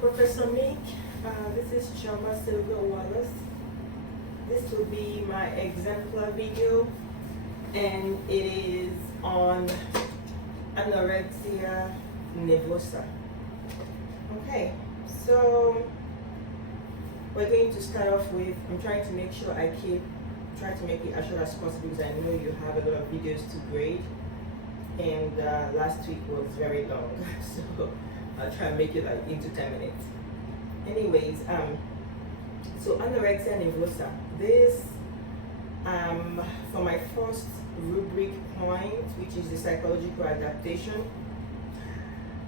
Professor Meek. This is Chama Silva Wallace. This will be my exemplar video, and it is on Anorexia Nervosa. Okay, so we're going to start off with, I'm trying to make sure try to make it as short as possible because I know you have a lot of videos to grade, and last week was very long, so I'll try and make it like into 10 minutes. Anyways, so Anorexia Nervosa. This, for my first rubric point, which is the psychological adaptation,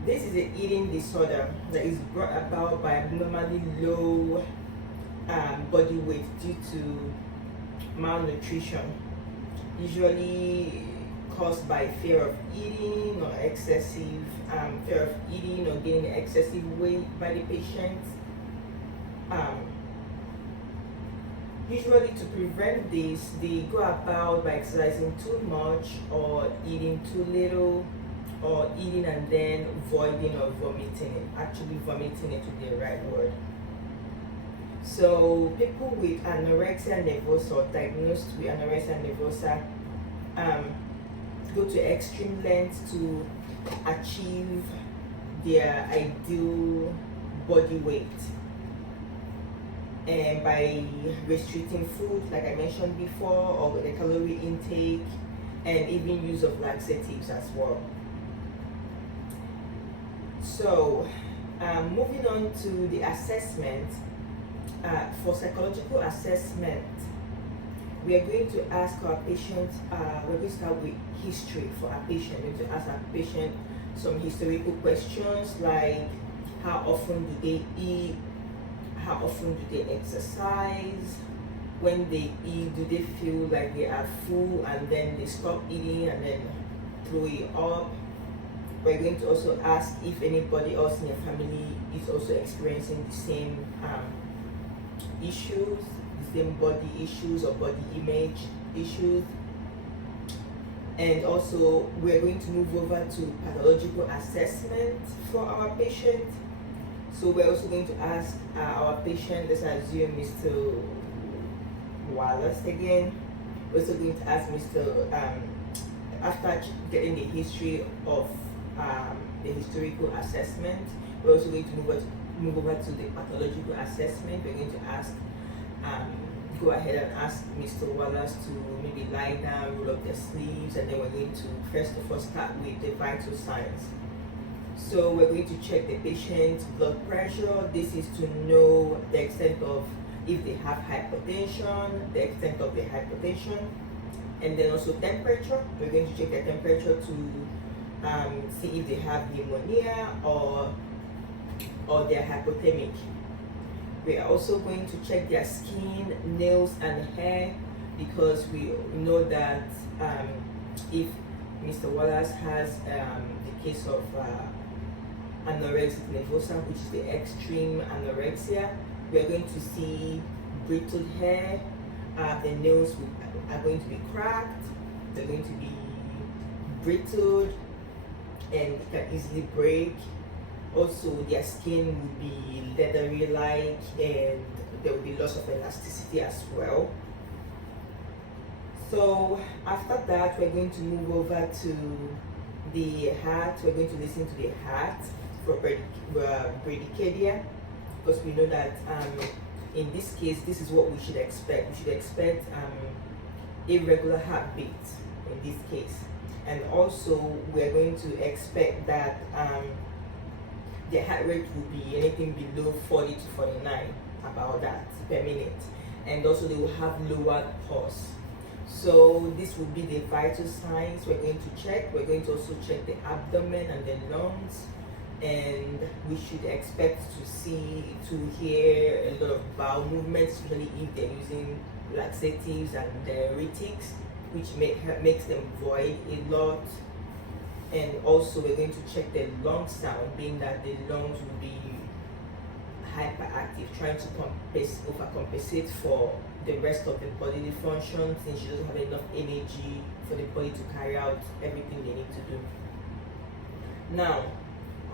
this is an eating disorder that is brought about by abnormally low body weight due to malnutrition, usually caused by fear of eating or excessive fear of eating or gaining excessive weight by the patient. Usually to prevent this, they go about by exercising too much or eating too little, or eating and then voiding or vomiting it. Actually vomiting it would be the right word. So people with anorexia nervosa or diagnosed with anorexia nervosa go to extreme lengths to achieve their ideal body weight, and by restricting food, like I mentioned before, or the calorie intake, and even use of laxatives as well. So moving on to the assessment, for psychological assessment, we are going to ask our patient, we're going to start with history for our patient. We're going to ask our patient some historical questions like how often do they eat, how often do they exercise, when they eat, do they feel like they are full and then they stop eating and then throw it up. We're going to also ask if anybody else in your family is also experiencing the same issues, the same body issues or body image issues. And also we're going to move over to pathological assessment for our patient. So we're also going to ask our patient, let's assume Mr. Wallace again. We're also going to ask Mr. After getting the history of the historical assessment, we're also going to move over to the pathological assessment. We're going to ask, go ahead and ask Mr. Wallace to maybe lie down, roll up their sleeves, and then we're going to first of all start with the vital signs. So we're going to check the patient's blood pressure. This is to know the extent of if they have hypertension, the extent of the hypertension, and then also temperature. We're going to check their temperature to see if they have pneumonia or they're hypothermic. We are also going to check their skin, nails, and hair, because we know that if Mr. Wallace has the case of anorexia nervosa, which is the extreme anorexia, we are going to see brittle hair, the nails are going to be cracked, they're going to be brittle and can easily break. Also their skin will be leathery like, and there will be loss of elasticity as well. So after that, we're going to move over to the heart. We're going to listen to the heart for bradycardia, because we know that in this case, this is what we should expect. We should expect irregular heartbeat in this case, and also we're going to expect that the heart rate will be anything below 40 to 49, about that per minute, and also they will have lowered pulse. So this will be the vital signs we're going to check. We're going to also check the abdomen and the lungs, and we should expect to hear a lot of bowel movements, especially if they're using laxatives and diuretics, which makes them void a lot. And also we're going to check the lung sound, being that the lungs will be hyperactive, trying to overcompensate for the rest of the bodily functions, since she doesn't have enough energy for the body to carry out everything they need to do. Now,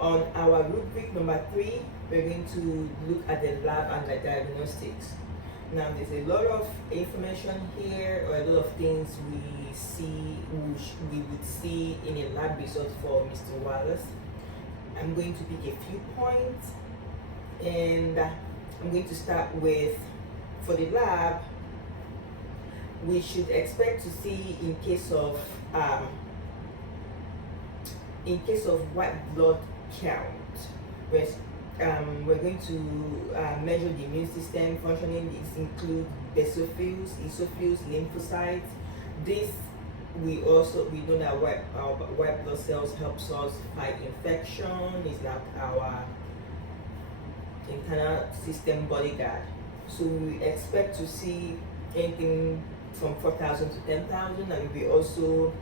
On our rubric number 3, we're going to look at the lab and the diagnostics. Now, there's a lot of information here, or a lot of things we see, we would see in a lab result for Mr. Wallace. I'm going to pick a few points, and I'm going to start with, for the lab, we should expect to see in case of white blood count, we're going to measure the immune system functioning. These include basophils, eosinophils, lymphocytes. This we know that white blood cells helps us fight infection. It's like our internal system bodyguard. So we expect to see anything from 4,000 to 10,000, and we also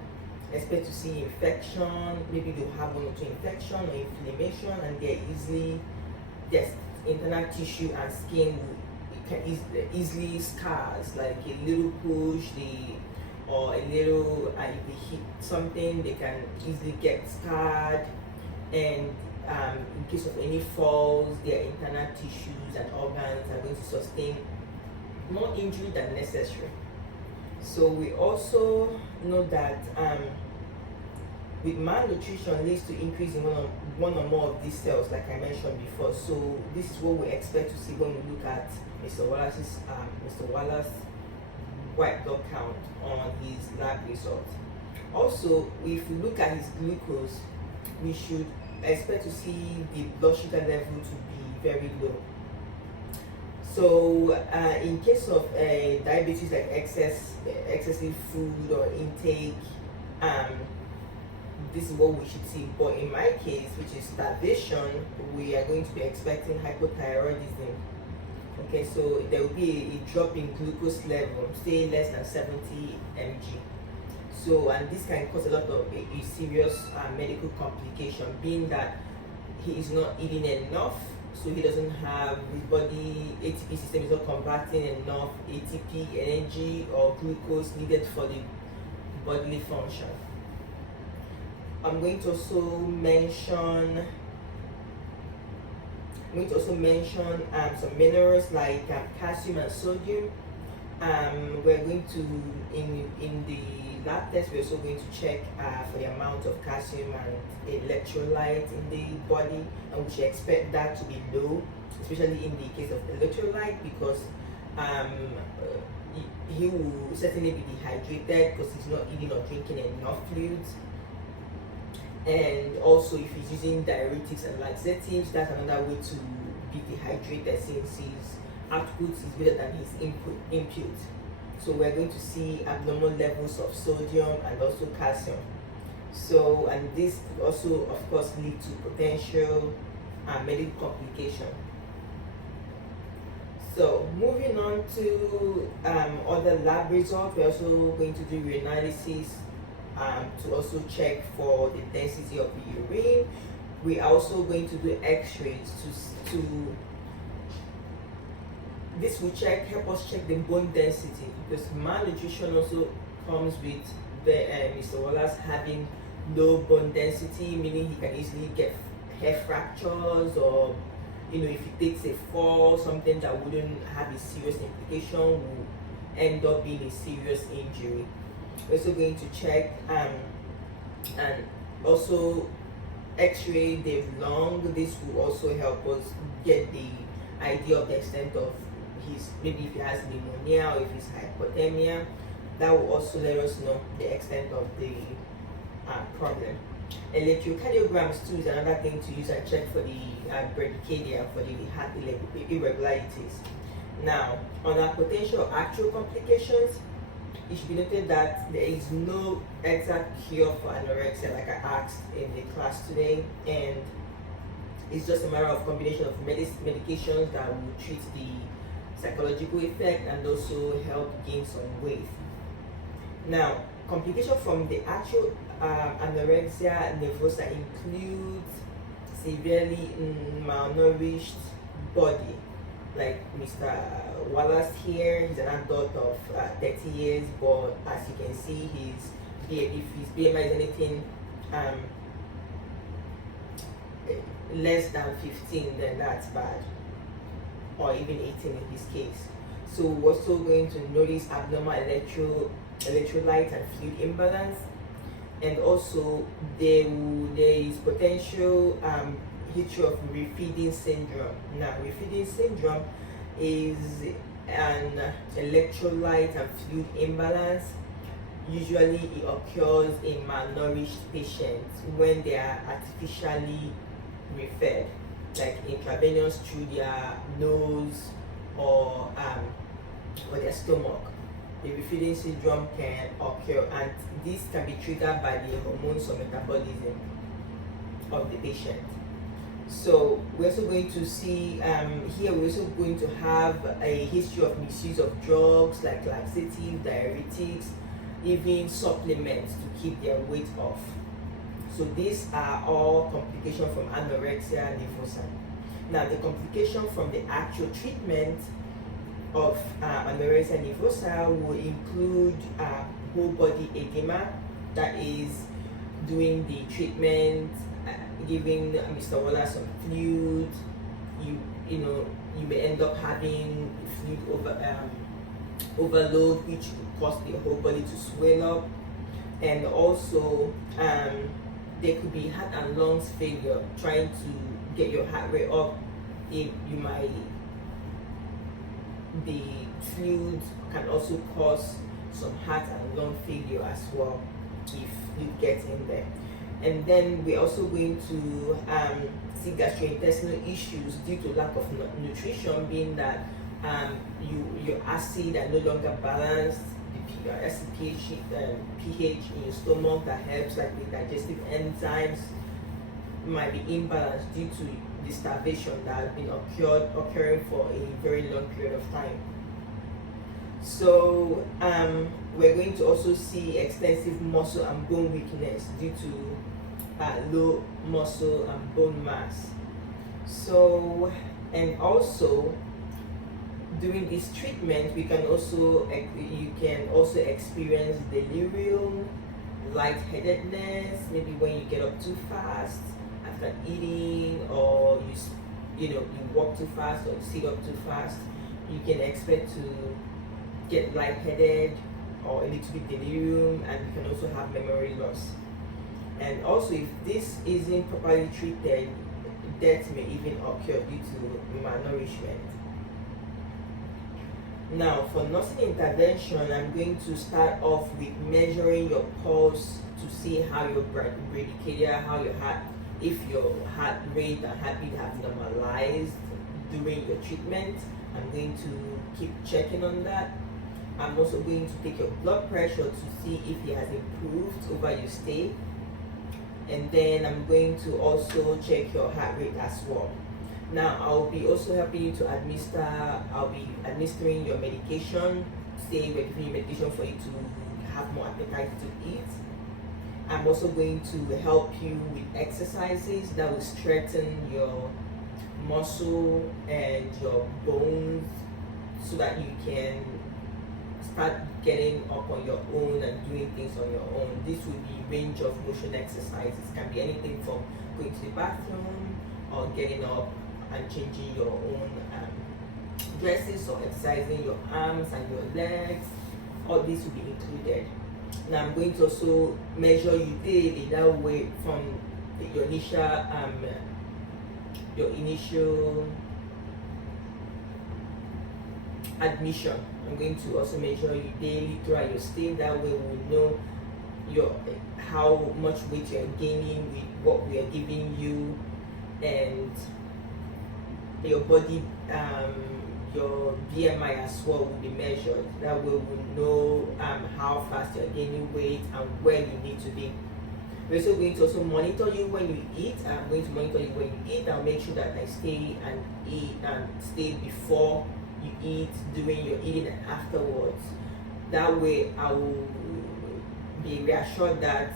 expect to see infection. Maybe they'll have 1 or 2 infection or inflammation, and they're easily, yes, internal tissue and skin can easily scars, like a little push, or a little, if they hit something, they can easily get scarred. And in case of any falls, their internal tissues and organs are going to sustain more injury than necessary. So we also know that with malnutrition leads to increase in one or more of these cells, like I mentioned before. So this is what we expect to see when we look at Mr. Wallace white blood count on his lab results. Also, if we look at his glucose, we should expect to see the blood sugar level to be very low. So in case of diabetes, like excessive food or intake, this is what we should see. But in my case, which is starvation, we are going to be expecting hypothyroidism. Okay, so there will be a drop in glucose level, say less than 70 mg. So, and this can cause a lot of a serious medical complication, being that he is not eating enough, so he doesn't have, his body ATP system is not converting enough ATP energy or glucose needed for the bodily function. I'm going to also mention some minerals like calcium and sodium. We're going to, in the lab test, we're also going to check for the amount of calcium and electrolyte in the body, and we should expect that to be low, especially in the case of electrolyte, because he will certainly be dehydrated because he's not eating or drinking enough fluids. And also, if he's using diuretics and laxatives, that's another way to be dehydrated, since his output is better than his input. So we're going to see abnormal levels of sodium and also calcium. So, and this also, of course, lead to potential medical complication. So moving on to other lab results, we're also going to do urinalysis to also check for the density of the urine. We are also going to do x-rays this will help us check the bone density, because malnutrition also comes with Mr. Wallace having low bone density, meaning he can easily get hair fractures, or if he takes a fall, something that wouldn't have a serious implication will end up being a serious injury. We're also going to check and also x-ray the lung. This will also help us get the idea of the extent of maybe if he has pneumonia or if it's hypothermia. That will also let us know the extent of the problem. Electrocardiograms too is another thing to use and check for the bradycardia, for the heart irregularities. Now, on our potential actual complications, it should be noted that there is no exact cure for anorexia, like I asked in the class today, and it's just a matter of combination of medications that will treat the psychological effect and also help gain some weight. Now, complications from the actual anorexia nervosa includes severely malnourished body, like Mr. Wallace here. He's an adult of 30 years, but as you can see, if his BMI is anything less than 15, then that's bad, or even 18 in this case. So we're also going to notice abnormal electrolyte and fluid imbalance, and also there is potential history of refeeding syndrome. Now, refeeding syndrome is an electrolyte and fluid imbalance. Usually it occurs in malnourished patients when they are artificially refed, like intravenous through their nose or their stomach. The refeeding syndrome can occur, and this can be triggered by the hormones or metabolism of the patient. So we're also going to see here, we're also going to have a history of misuse of drugs like laxatives, diuretics, even supplements to keep their weight off. So these are all complications from anorexia nervosa. Now, the complication from the actual treatment of anorexia nervosa will include whole body edema, that is doing the treatment, giving Mr. Waller some fluid. You may end up having fluid overload, which will cause the whole body to swell up, and also there could be heart and lungs failure. Trying to get your heart rate up, you might, the fluid can also cause some heart and lung failure as well if you get in there. And then we're also going to see gastrointestinal issues due to lack of nutrition, being that your acid are no longer balanced. The acid pH in your stomach that helps like with digestive enzymes might be imbalanced due to the starvation that has been occurring for a very long period of time. So we're going to also see extensive muscle and bone weakness due to low muscle and bone mass. So, and also during this treatment, you can also experience delirium, lightheadedness, maybe when you get up too fast after eating, or you walk too fast or you sit up too fast. You can expect to get lightheaded or a little bit delirium, and you can also have memory loss. And also, if this isn't properly treated, death may even occur due to malnourishment. Now, for nursing intervention, I'm going to start off with measuring your pulse to see how your bradycardia, if your heart rate and heartbeat have normalized during your treatment. I'm going to keep checking on that. I'm also going to take your blood pressure to see if it has improved over your stay. And then I'm going to also check your heart rate as well. Now, I'll be also helping you to I'll be administering your medication. Say we're giving you medication for you to have more appetite to eat. I'm also going to help you with exercises that will strengthen your muscle and your bones so that you can start getting up on your own and doing things on your own. This will be range of motion exercises. It can be anything from going to the bathroom or getting up and changing your own dresses, or exercising your arms and your legs. All this will be included. Now I'm going to also measure you daily, that way from your initial admission. I'm going to also measure you daily throughout your stay. That way we'll know how much weight you're gaining with what we are giving you, and your body, your BMI as well will be measured. That way we'll know how fast you're gaining weight and where you need to be. We're also going to monitor you when you eat. I'm going to monitor you when you eat. I'll make sure that I stay and eat and stay before you eat, during your eating, and afterwards. That way I will be reassured that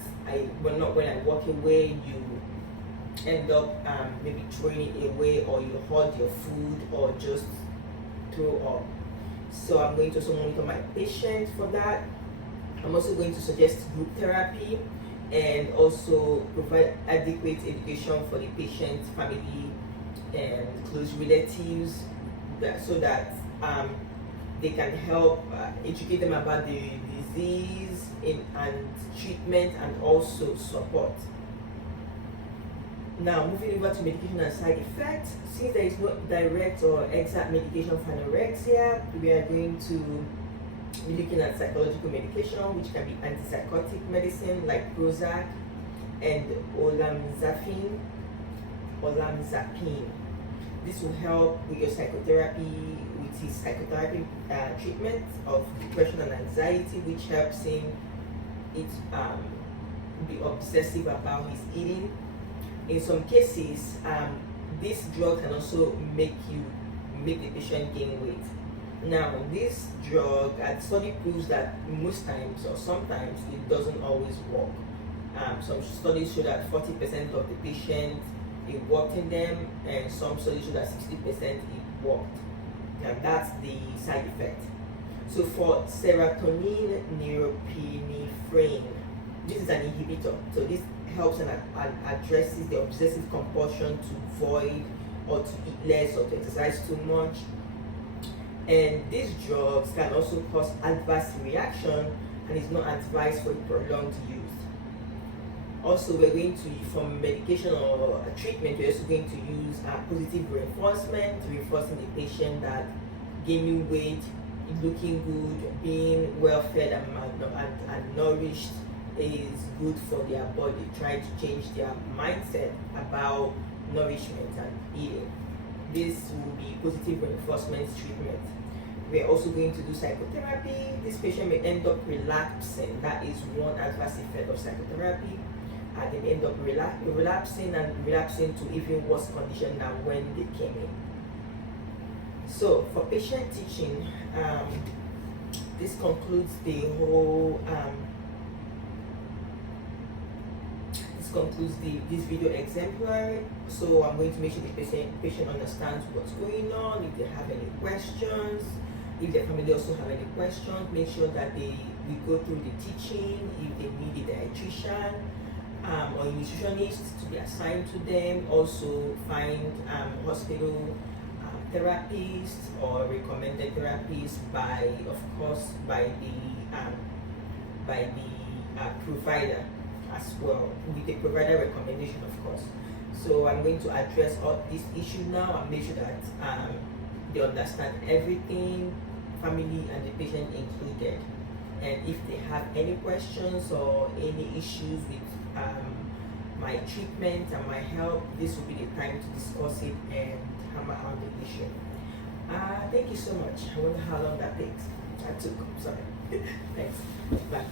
when I walk away, you end up maybe throwing it away, or you hoard your food, or just throw up. So I'm going to also monitor my patient for that. I'm also going to suggest group therapy and also provide adequate education for the patient, family, and close relatives, so that they can help educate them about the disease and treatment, and also support. Now, moving over to medication and side effects. Since there is no direct or exact medication for anorexia, we are going to be looking at psychological medication, which can be antipsychotic medicine like Prozac and olanzapine. This will help with your psychotherapy, with his psychotherapy treatment of depression and anxiety, which helps him be obsessive about his eating. In some cases, this drug can also make the patient gain weight. Now, this drug, study proves that most times or sometimes it doesn't always work. Some studies show that 40% of the patients it worked in them, and some studies show that 60% it worked. And that's the side effect. So for serotonin norepinephrine, this is an inhibitor. So this helps and addresses the obsessive compulsion to avoid or to eat less or to exercise too much. And these drugs can also cause adverse reaction and is not advised for prolonged use. Also, we're going to, from medication or treatment, we're also going to use positive reinforcement, reinforcing the patient that gaining weight, looking good, being well fed and nourished is good for their body, trying to change their mindset about nourishment and eating. This will be positive reinforcement treatment. We're also going to do psychotherapy. This patient may end up relapsing. That is one adverse effect of psychotherapy. They end up relapsing to even worse condition than when they came in. So for patient teaching, this concludes the whole this video exemplar. So I'm going to make sure the patient understands what's going on. If they have any questions, if their family also have any questions, make sure that we go through the teaching. If they need a dietitian or a nutritionist to be assigned to them, also find hospital therapists or recommended therapists by the provider as well, with the provider recommendation, of course. So I'm going to address all these issues now and make sure that they understand everything, family and the patient included. And if they have any questions or any issues with my treatment and my help, this will be the time to discuss it and hammer out the issue. Thank you so much. I wonder how long that takes. Sorry. Thanks. Bye.